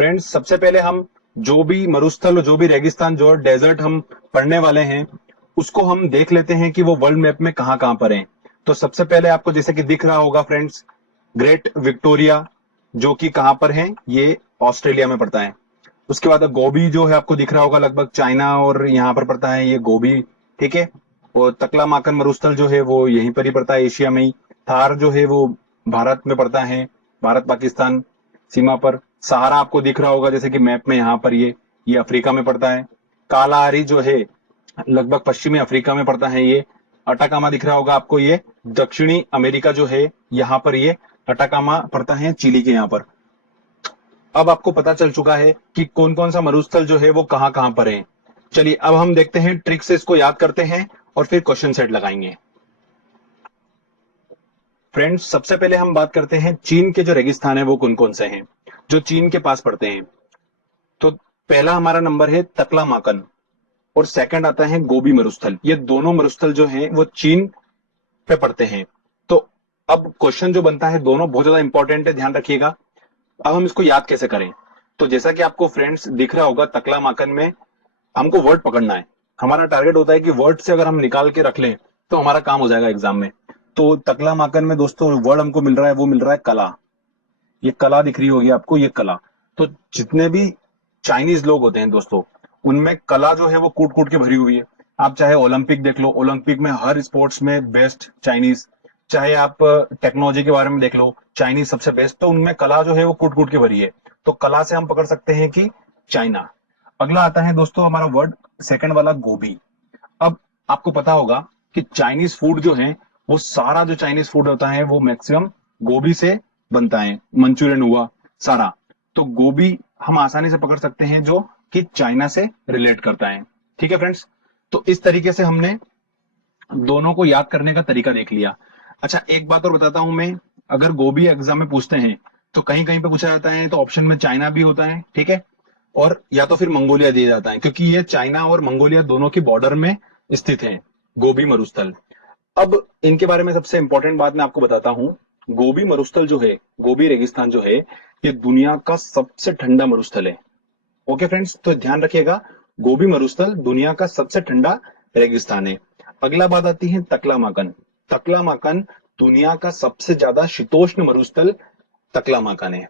Friends, सबसे पहले हम जो भी मरुस्थल, जो भी रेगिस्तान, जो डेजर्ट हम पढ़ने वाले हैं, उसको हम देख लेते हैं कि वो वर्ल्ड मैप में कहां कहां पर हैं। तो सबसे पहले आपको जैसे कि दिख रहा होगा फ्रेंड्स, ग्रेट विक्टोरिया, जो कि कहां पर है, ये ऑस्ट्रेलिया में पड़ता है। उसके बाद गोबी जो है आपको दिख रहा होगा, लगभग चाइना और यहाँ पर पड़ता है ये गोबी, ठीक है। और तकला माकन मरुस्थल जो है वो यहीं पर ही पड़ता है, एशिया में ही। थार जो है वो भारत में पड़ता है, भारत पाकिस्तान सीमा पर। सहारा आपको दिख रहा होगा जैसे कि मैप में, यहाँ पर ये अफ्रीका में पड़ता है। कालाहारी जो है लगभग पश्चिमी अफ्रीका में पड़ता है ये। अटाकामा दिख रहा होगा आपको, ये दक्षिणी अमेरिका जो है, यहाँ पर ये अटाकामा पड़ता है, चिली के यहाँ पर। अब आपको पता चल चुका है कि कौन कौन सा मरुस्थल जो है वो कहां कहां पर है। चलिए अब हम देखते हैं, ट्रिक से इसको याद करते हैं और फिर क्वेश्चन सेट लगाएंगे। फ्रेंड्स, सबसे पहले हम बात करते हैं चीन के जो रेगिस्तान है वो कौन कौन से हैं, जो चीन के पास पड़ते हैं। तो पहला हमारा नंबर है तकला माकन, और सेकंड आता है गोबी मरुस्थल। ये दोनों मरुस्थल जो हैं वो चीन पे पड़ते हैं। तो अब क्वेश्चन जो बनता है, दोनों बहुत ज्यादा इंपॉर्टेंट है, ध्यान रखिएगा। अब हम इसको याद कैसे करें? तो जैसा कि आपको फ्रेंड्स दिख रहा होगा, तकला माकन में हमको वर्ड पकड़ना है। हमारा टारगेट होता है कि वर्ड से अगर हम निकाल के रख लें तो हमारा काम हो जाएगा एग्जाम में। तो तकला माकन में दोस्तों वर्ड हमको मिल रहा है, वो मिल रहा है कला। ये कला दिख रही होगी आपको, ये कला। तो जितने भी चाइनीज लोग होते हैं दोस्तों, उनमें कला जो है वो कूट कूट के भरी हुई है। आप चाहे ओलंपिक देख लो, ओलंपिक में हर स्पोर्ट्स में बेस्ट चाइनीज। चाहे आप टेक्नोलॉजी के बारे में देख लो, चाइनीज सबसे बेस्ट। तो उनमें कला जो है वो कूट कूट के भरी है। तो कला से हम पकड़ सकते हैं कि चाइना। अगला आता है दोस्तों हमारा वर्ड, सेकंड वाला, गोभी। अब आपको पता होगा कि चाइनीज फूड जो है, वो सारा जो चाइनीज फूड होता है वो मैक्सिमम गोभी से बनता है। मंचूरियन हुआ सारा, तो गोभी हम आसानी से पकड़ सकते हैं, जो कि चाइना से रिलेट करता है। ठीक है फ्रेंड्स, तो इस तरीके से हमने दोनों को याद करने का तरीका देख लिया। अच्छा, एक बात और बताता हूं मैं, अगर गोभी एग्जाम में पूछते हैं तो कहीं कहीं पे पूछा जाता है, तो ऑप्शन में चाइना भी होता है, ठीक है, और या तो फिर मंगोलिया दिया जाता है, क्योंकि ये चाइना और मंगोलिया दोनों की बॉर्डर में स्थित है गोभी मरुस्थल। अब इनके बारे में सबसे इंपॉर्टेंट बात मैं आपको बताता हूं। गोभी मरुस्थल जो है, गोभी रेगिस्तान जो है, ये दुनिया का सबसे ठंडा मरुस्थल है। ओके फ्रेंड्स, तो ध्यान रखिएगा, गोभी मरुस्थल दुनिया का सबसे ठंडा रेगिस्तान है। अगला बात आती है तकला माकन। तकला माकन दुनिया का सबसे ज्यादा शीतोष्ण मरुस्थल तकला माकन है।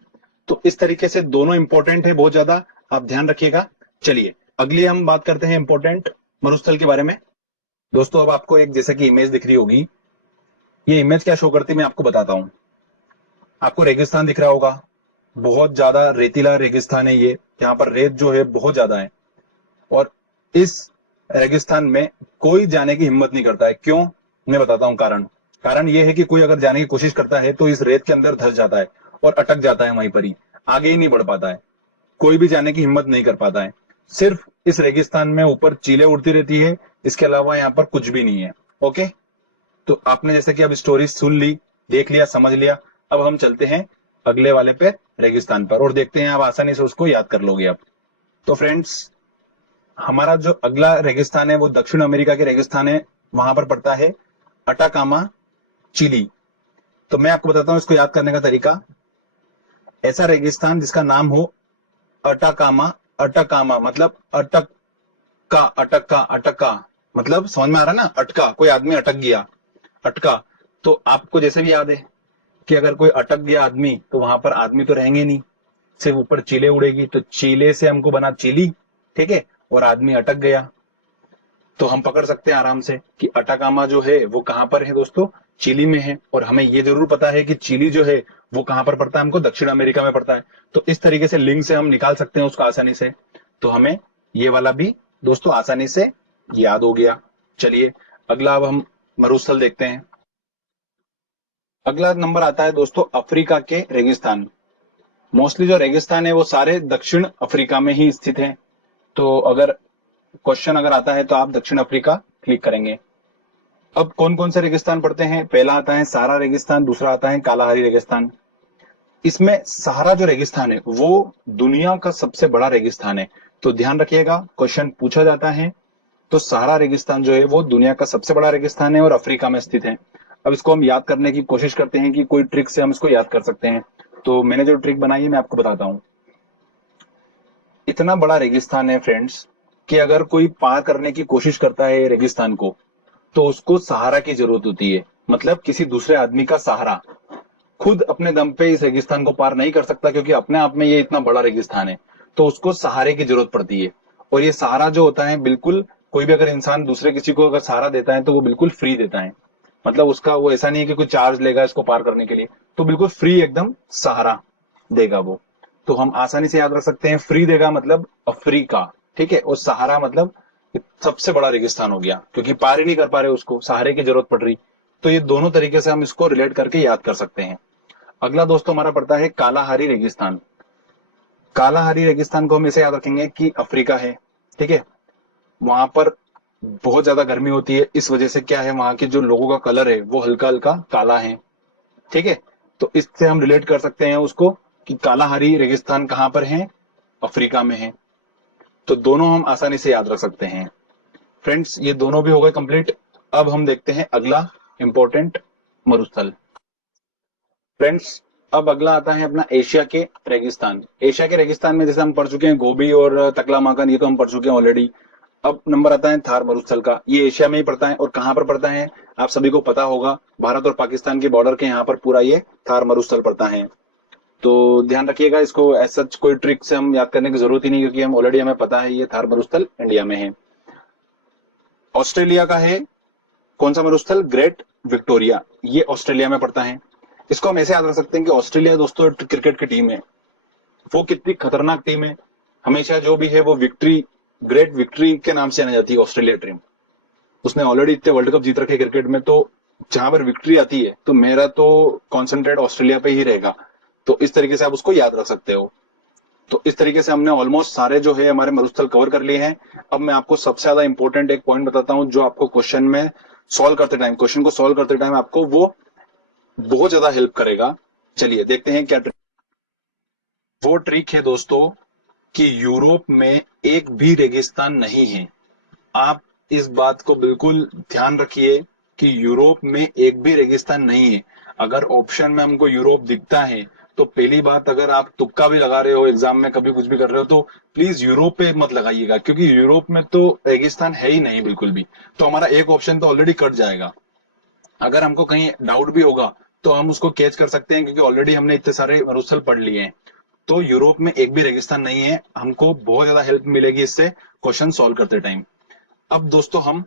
तो इस तरीके से दोनों इंपॉर्टेंट है बहुत ज्यादा, आप ध्यान रखिएगा। चलिए अगली हम बात करते हैं इंपॉर्टेंट मरुस्थल के बारे में। दोस्तों, अब आपको एक जैसे कि इमेज दिख रही होगी, ये इमेज क्या शो करती है मैं आपको बताता हूं। आपको रेगिस्तान दिख रहा होगा, बहुत ज्यादा रेतीला रेगिस्तान है ये, यहाँ पर रेत जो है बहुत ज्यादा है। और इस रेगिस्तान में कोई जाने की हिम्मत नहीं करता है। क्यों? मैं बताता हूं कारण। कारण यह है कि कोई अगर जाने की कोशिश करता है तो इस रेत के अंदर धंस जाता है और अटक जाता है वहीं पर ही, आगे ही नहीं बढ़ पाता है। कोई भी जाने की हिम्मत नहीं कर पाता है। सिर्फ इस रेगिस्तान में ऊपर चीलें उड़ती रहती है, इसके अलावा यहाँ पर कुछ भी नहीं है। ओके, तो आपने जैसे कि अब स्टोरी सुन ली, देख लिया, समझ लिया। अब हम चलते हैं अगले वाले पे, रेगिस्तान पर, और देखते हैं आप आसानी से उसको याद कर लोगे आप। तो फ्रेंड्स, हमारा जो अगला रेगिस्तान है वो दक्षिण अमेरिका के रेगिस्तान है, वहां पर पड़ता है अटाकामा, चिली। तो मैं आपको बताता हूं इसको याद करने का तरीका। ऐसा रेगिस्तान जिसका नाम हो अटाकामा। अटाकामा मतलब अटक का, अटक का, अटक का मतलब समझ में आ रहा है ना, अटका, कोई आदमी अटक गया, अटका। तो आपको जैसे भी याद है कि अगर कोई अटक गया आदमी, तो वहां पर आदमी तो रहेंगे नहीं, सिर्फ ऊपर चीले उड़ेगी। तो चीले से हमको बना चिली, ठीक है, और आदमी अटक गया। तो हम पकड़ सकते हैं आराम से कि अटाकामा जो है वो कहां पर है दोस्तों, चिली में है। और हमें ये जरूर पता है कि चिली जो है वो कहां पर पड़ता है, हमको दक्षिण अमेरिका में पड़ता है। तो इस तरीके से लिंक से हम निकाल सकते हैं उसको आसानी से। तो हमें ये वाला भी दोस्तों आसानी से याद हो गया। चलिए अगला अब हम मरुस्थल देखते हैं। अगला नंबर आता है दोस्तों अफ्रीका के रेगिस्तान। मोस्टली जो रेगिस्तान है वो सारे दक्षिण अफ्रीका में ही स्थित है। तो अगर क्वेश्चन अगर आता है तो आप दक्षिण अफ्रीका क्लिक करेंगे। अब कौन कौन से रेगिस्तान पड़ते हैं? पहला आता है सहारा रेगिस्तान, दूसरा आता है कालाहारी रेगिस्तान। इसमें सहारा जो रेगिस्तान है वो दुनिया का सबसे बड़ा रेगिस्तान है। तो ध्यान रखिएगा, क्वेश्चन पूछा जाता है तो सहारा रेगिस्तान जो है वो दुनिया का सबसे बड़ा रेगिस्तान है और अफ्रीका में स्थित है। अब इसको हम याद करने की कोशिश करते हैं कि कोई ट्रिक से हम इसको याद कर सकते हैं। तो मैंने जो ट्रिक बनाई है मैं आपको बताता हूं। इतना बड़ा रेगिस्तान है फ्रेंड्स कि अगर कोई पार करने की कोशिश करता है रेगिस्तान को तो उसको सहारा की जरूरत होती है। मतलब किसी दूसरे आदमी का सहारा। खुद अपने दम पे इस रेगिस्तान को पार नहीं कर सकता क्योंकि अपने आप में ये इतना बड़ा रेगिस्तान है, तो उसको सहारे की जरूरत पड़ती है। और ये सहारा जो होता है बिल्कुल, कोई भी अगर इंसान दूसरे किसी को अगर सहारा देता है तो वो बिल्कुल फ्री देता है। मतलब उसका वो ऐसा नहीं है कि कोई चार्ज लेगा इसको पार करने के लिए, तो बिल्कुल फ्री एकदम सहारा देगा वो। तो हम आसानी से याद रख सकते हैं, फ्री देगा मतलब अफ्रीका, ठीक है। और सहारा मतलब सबसे बड़ा रेगिस्तान हो गया क्योंकि पार ही नहीं कर पा रहे, उसको सहारे की जरूरत पड़ रही। तो ये दोनों तरीके से हम इसको रिलेट करके याद कर सकते हैं। अगला दोस्तों हमारा पड़ता है कालाहारी रेगिस्तान। कालाहारी रेगिस्तान को हम इसे याद रखेंगे कि अफ्रीका है, ठीक है। वहां पर बहुत ज्यादा गर्मी होती है, इस वजह से क्या है, वहां के जो लोगों का कलर है वो हल्का हल्का काला है, ठीक है। तो इससे हम रिलेट कर सकते हैं उसको कि कालाहारी रेगिस्तान कहां पर है, अफ्रीका में है। तो दोनों हम आसानी से याद रख सकते हैं। फ्रेंड्स ये दोनों भी हो गए कंप्लीट। अब हम देखते हैं अगला इंपॉर्टेंट मरुस्थल। फ्रेंड्स अब अगला आता है अपना एशिया के रेगिस्तान। एशिया के रेगिस्तान में जैसे हम पढ़ चुके हैं गोबी और तकलामाकन, ये तो हम पढ़ चुके हैं ऑलरेडी। अब नंबर आता है थार मरुस्थल का। ये एशिया में ही पड़ता है और कहां पर पड़ता है आप सभी को पता होगा, भारत और पाकिस्तान के बॉर्डर के यहाँ पर पूरा ये थार मरुस्थल पड़ता है। तो ध्यान रखिएगा इसको, ऐसा कोई ट्रिक से हम याद करने की जरूरत ही नहीं क्योंकि हम ऑलरेडी हमें पता है ये थार मरुस्थल इंडिया में है। ऑस्ट्रेलिया का है कौन सा मरुस्थल, ग्रेट विक्टोरिया, ये ऑस्ट्रेलिया में पड़ता है। इसको हम ऐसे याद रख सकते हैं कि ऑस्ट्रेलिया दोस्तों क्रिकेट की टीम है, वो कितनी खतरनाक टीम है। हमेशा जो भी है वो विक्ट्री, ग्रेट विक्ट्री के नाम से जानी जाती है ऑस्ट्रेलिया टीम। उसने ऑलरेडी इतने वर्ल्ड कप जीत रखे क्रिकेट में, तो जहां पर विक्ट्री आती है तो मेरा तो कॉन्सेंट्रेट ऑस्ट्रेलिया पे ही रहेगा। तो इस तरीके से आप उसको याद रख सकते हो। तो इस तरीके से हमने ऑलमोस्ट सारे जो है हमारे मरुस्थल कवर कर लिए हैं। अब मैं आपको सबसे ज्यादा इंपॉर्टेंट एक पॉइंट बताता हूं जो आपको क्वेश्चन में सॉल्व करते टाइम, क्वेश्चन को सॉल्व करते टाइम आपको वो बहुत ज्यादा हेल्प करेगा। चलिए देखते हैं क्या ट्रिक। वो ट्रिक है दोस्तों कि यूरोप में एक भी रेगिस्तान नहीं है। आप इस बात को बिल्कुल ध्यान रखिए कि यूरोप में एक भी रेगिस्तान नहीं है। अगर ऑप्शन में हमको यूरोप दिखता है तो पहली बात, अगर आप तुक्का भी लगा रहे हो एग्जाम में कभी कुछ भी कर रहे हो तो प्लीज यूरोप पे मत लगाइएगा क्योंकि यूरोप में तो रेगिस्तान है ही नहीं बिल्कुल भी। तो हमारा एक ऑप्शन तो ऑलरेडी कट जाएगा। अगर हमको कहीं डाउट भी होगा तो हम उसको कैच कर सकते हैं क्योंकि ऑलरेडी हमने इतने सारे मरुस्थल पढ़ लिए हैं। तो यूरोप में एक भी रेगिस्तान नहीं है, हमको बहुत ज्यादा हेल्प मिलेगी इससे क्वेश्चन सॉल्व करते टाइम। अब दोस्तों हम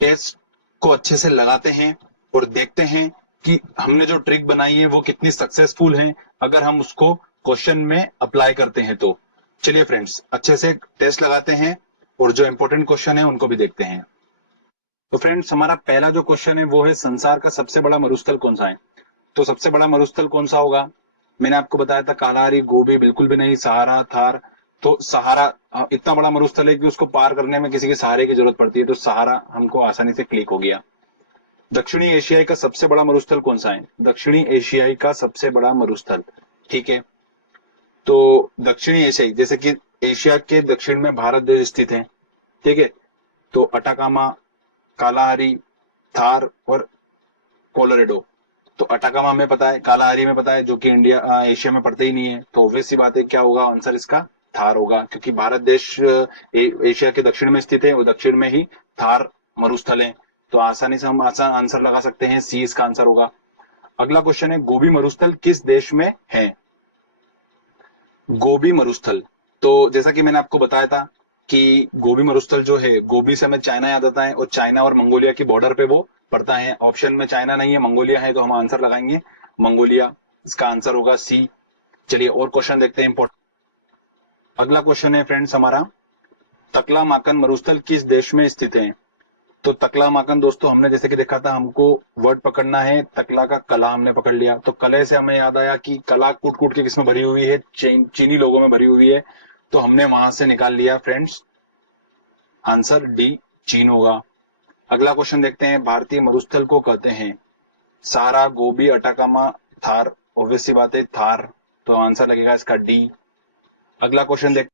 टेस्ट को अच्छे से लगाते हैं और देखते हैं कि हमने जो ट्रिक बनाई है वो कितनी सक्सेसफुल है अगर हम उसको क्वेश्चन में अप्लाई करते हैं तो। चलिए फ्रेंड्स अच्छे से टेस्ट लगाते हैं और जो इंपॉर्टेंट क्वेश्चन है उनको भी देखते हैं। तो फ्रेंड्स हमारा पहला जो क्वेश्चन है वो है संसार का सबसे बड़ा मरुस्थल कौन सा है। तो सबसे बड़ा मरुस्थल कौन सा होगा, मैंने आपको बताया था कालाहारी, गोबी बिल्कुल भी नहीं, सहारा, थार। तो सहारा इतना बड़ा मरुस्थल है कि उसको पार करने में किसी के सहारे की जरूरत पड़ती है, तो सहारा हमको आसानी से क्लिक हो गया। दक्षिणी एशियाई का सबसे बड़ा मरुस्थल कौन सा है, दक्षिणी एशियाई का सबसे बड़ा मरुस्थल, ठीक है। तो दक्षिणी एशियाई जैसे कि एशिया के दक्षिण में भारत देश स्थित है, ठीक है। तो अटाकामा, कालाहारी, थार और कोलोरेडो। तो अटाकामा हमें पता है, कालाहारी में पता है जो कि इंडिया एशिया में पड़ते ही नहीं है, तो ऑब्वियस सी बात है क्या होगा आंसर इसका, थार होगा क्योंकि भारत देश एशिया के दक्षिण में स्थित है और दक्षिण में ही थार मरुस्थल है। तो आसानी से हम आसान आंसर लगा सकते हैं, सी इसका आंसर होगा। अगला क्वेश्चन है गोबी मरुस्थल किस देश में है। गोबी मरुस्थल, तो जैसा कि मैंने आपको बताया था कि गोबी मरुस्थल जो है, गोबी से हमें चाइना याद आता है और चाइना और मंगोलिया की बॉर्डर पे वो पड़ता है। ऑप्शन में चाइना नहीं है, मंगोलिया है, तो हम आंसर लगाएंगे मंगोलिया, इसका आंसर होगा सी। चलिए और क्वेश्चन देखते हैं इंपॉर्टेंट। अगला क्वेश्चन है फ्रेंड्स हमारा, तकला माकन मरुस्थल किस देश में स्थित है। तो तकला माकन दोस्तों हमने जैसे कि देखा था, हमको वर्ड पकड़ना है, तकला का कला हमने पकड़ लिया, तो कले से हमें याद आया कि कला कूट कूट के किसमें भरी हुई है, चीनी लोगों में भरी हुई है, तो हमने वहां से निकाल लिया फ्रेंड्स, आंसर डी चीन होगा। अगला क्वेश्चन देखते हैं, भारतीय मरुस्थल को कहते हैं सहारा, गोबी, अटाकामा, थार, ऑब्वियस सी बात है थार, तो आंसर लगेगा इसका डी। अगला क्वेश्चन देखते